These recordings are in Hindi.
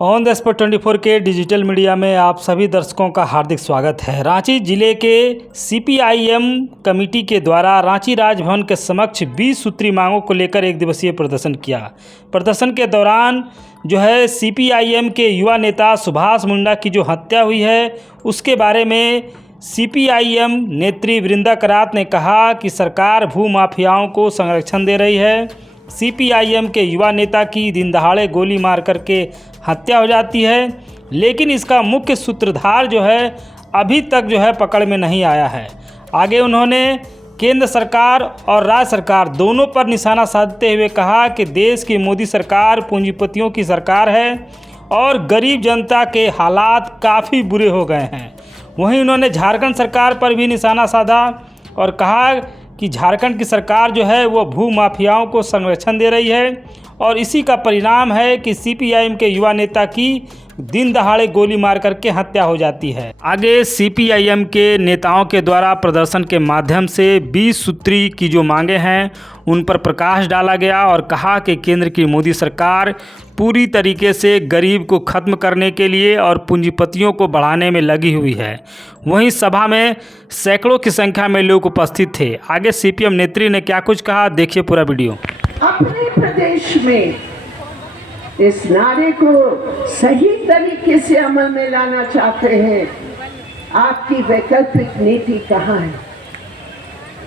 ऑन द स्पॉट 24 के डिजिटल मीडिया में आप सभी दर्शकों का हार्दिक स्वागत है। रांची जिले के सीपीआईएम कमेटी के द्वारा रांची राजभवन के समक्ष 20 सूत्री मांगों को लेकर एक दिवसीय प्रदर्शन किया। प्रदर्शन के दौरान जो है सीपीआईएम के युवा नेता सुभाष मुंडा की जो हत्या हुई है उसके बारे में सीपीआईएम नेत्री वृंदा करात ने कहा कि सरकार भू माफियाओं को संरक्षण दे रही है। सीपीआईएम के युवा नेता की दिन दहाड़े गोली मार करके हत्या हो जाती है, लेकिन इसका मुख्य सूत्रधार जो है अभी तक जो है पकड़ में नहीं आया है। आगे उन्होंने केंद्र सरकार और राज्य सरकार दोनों पर निशाना साधते हुए कहा कि देश की मोदी सरकार पूंजीपतियों की सरकार है और गरीब जनता के हालात काफ़ी बुरे हो गए हैं। वहीं उन्होंने झारखंड सरकार पर भी निशाना साधा और कहा कि झारखंड की सरकार जो है वो भू माफियाओं को संरक्षण दे रही है और इसी का परिणाम है कि सीपीआईएम के युवा नेता की दिन दहाड़े गोली मार करके हत्या हो जाती है। आगे सीपीआईएम के नेताओं के द्वारा प्रदर्शन के माध्यम से 20 सूत्री की जो मांगे हैं उन पर प्रकाश डाला गया और कहा कि केंद्र की मोदी सरकार पूरी तरीके से गरीब को खत्म करने के लिए और पूंजीपतियों को बढ़ाने में लगी हुई है। वहीं सभा में सैकड़ों की संख्या में लोग उपस्थित थे। आगे सीपीएम नेत्री ने क्या कुछ कहा, देखिए पूरा वीडियो। अपने प्रदेश में इस नारे को सही तरीके से अमल में लाना चाहते हैं, आपकी वैकल्पिक नीति कहाँ है?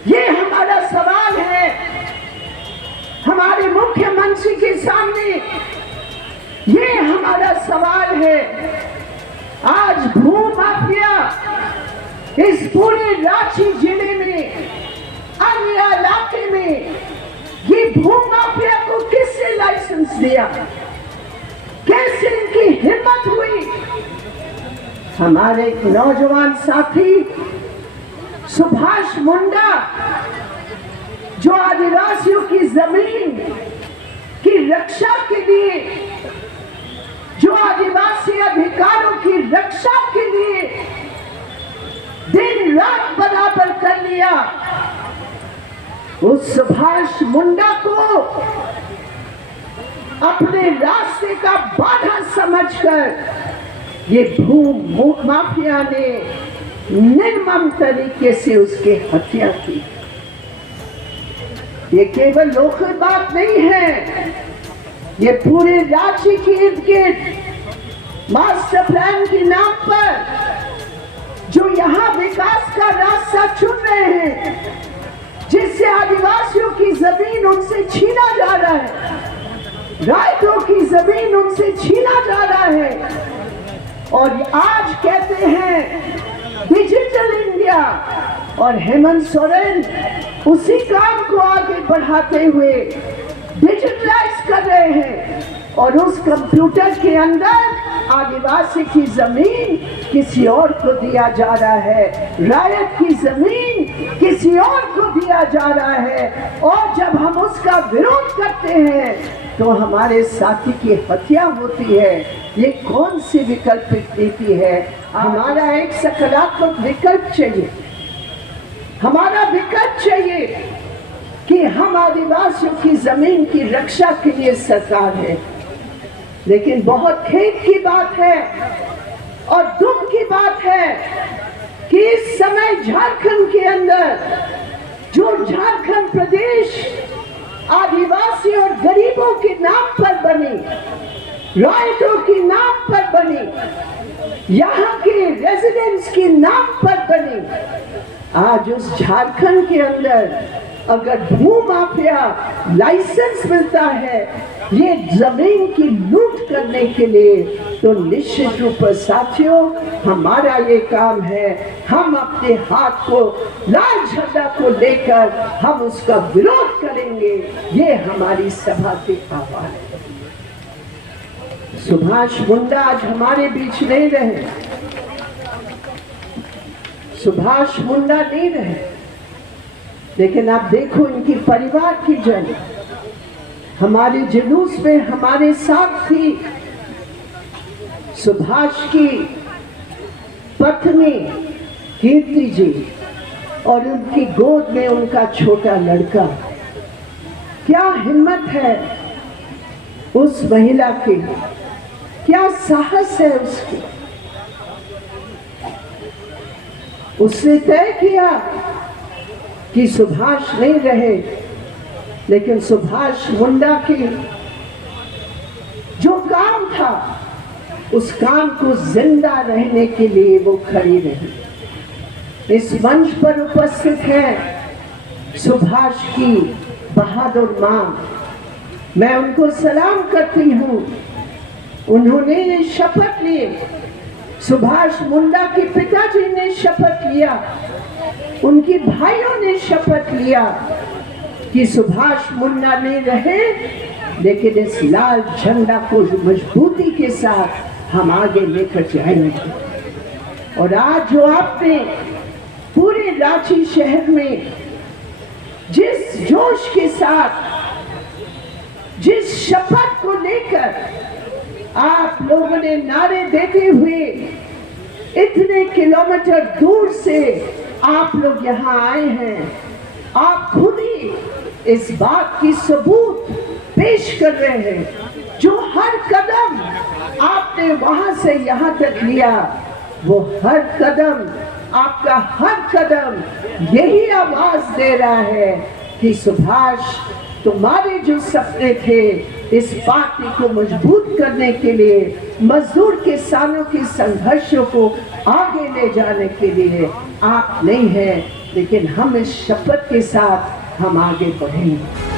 ये हमारा सवाल है हमारे मुख्यमंत्री के सामने। ये हमारा सवाल है। आज भू माफिया इस पूरे रांची जिले में, अन्य इलाके में, ये भू माफिया को किससे लाइसेंस दिया? कैसे इनकी हिम्मत हुई? हमारे एक नौजवान साथी सुभाष मुंडा जो आदिवासियों की जमीन की रक्षा के लिए, जो आदिवासी अधिकारों की रक्षा के लिए दिन रात बराबर कर लिया, उस सुभाष मुंडा को अपने रास्ते का बाधा समझकर ये भू माफिया ने निर्मम तरीके से उसकी हत्या की। ये केवल लोकल बात नहीं है, ये पूरे राज्य के इर्द गिर्द मास्टर प्लान के नाम पर जो यहाँ विकास का रास्ता चुन रहे हैं, जिससे आदिवासियों की जमीन उनसे छीना जा रहा है, राइतों की जमीन उनसे छीना जा रहा है, और आज कहते हैं डिजिटल इंडिया, और हेमंत सोरेन उसी काम को आगे बढ़ाते हुए डिजिटलाइज कर रहे हैं और उस कंप्यूटर के अंदर आदिवासी की जमीन किसी और को दिया जा रहा है, रायत की जमीन किसी और को दिया जा रहा है। और जब हम उसका विरोध करते हैं तो हमारे साथी की हत्या होती है। ये कौन सी विकल्पिक नीति है? हमारा एक सकारात्मक विकल्प चाहिए। हमारा विकल्प चाहिए कि हम आदिवासियों की जमीन की रक्षा के लिए सरकार है। लेकिन बहुत खेद की बात है और दुख की बात है कि इस समय झारखंड के अंदर जो झारखंड प्रदेश आदिवासी और गरीबों के नाम पर बनी, राइतों के नाम पर बनी, यहाँ के रेजिडेंट्स के नाम पर बनी, आज उस झारखंड के अंदर अगर भू माफिया लाइसेंस मिलता है ये जमीन की लूट करने के लिए, तो निश्चित रूप से साथियों हमारा ये काम है, हम अपने हाथ को लाल झंडा को लेकर हम उसका विरोध करेंगे। ये हमारी सभा की आह्वान है। सुभाष मुंडा आज हमारे बीच नहीं रहे, सुभाष मुंडा नहीं रहे, लेकिन आप देखो इनकी परिवार की जन हमारे जुलूस में हमारे साथ थी। सुभाष की पत्नी कीर्ति जी और उनकी गोद में उनका छोटा लड़का। क्या हिम्मत है उस महिला की क्या साहस है उसकी। उसने तय किया कि सुभाष नहीं रहे, लेकिन सुभाष मुंडा की जो काम था उस काम को जिंदा रहने के लिए वो खड़ी रही। इस मंच पर उपस्थित है सुभाष की बहादुर मां, मैं उनको सलाम करती हूँ। उन्होंने ये शपथ ली, सुभाष मुंडा के पिताजी ने शपथ लिया, उनके भाइयों ने शपथ लिया कि सुभाष मुंडा नहीं रहे, लेकिन इस लाल झंडा को मजबूती के साथ हम आगे लेकर जाएंगे। और आज जो आपने पूरे रांची शहर में जिस जोश के साथ, जिस शपथ को लेकर आप लोगों ने नारे देते हुए इतने किलोमीटर दूर से आप लोग यहाँ आए हैं, आप खुद ही इस बात की सबूत पेश कर रहे हैं। जो हर कदम आपने वहां से यहाँ तक लिया, वो हर कदम, आपका हर कदम यही आवाज दे रहा है कि सुभाष, तुम्हारे जो सपने थे इस पार्टी को मजबूत करने के लिए, मजदूर किसानों के संघर्षों को आगे ले जाने के लिए आप नहीं हैं, लेकिन हम इस शपथ के साथ हम आगे बढ़ेंगे।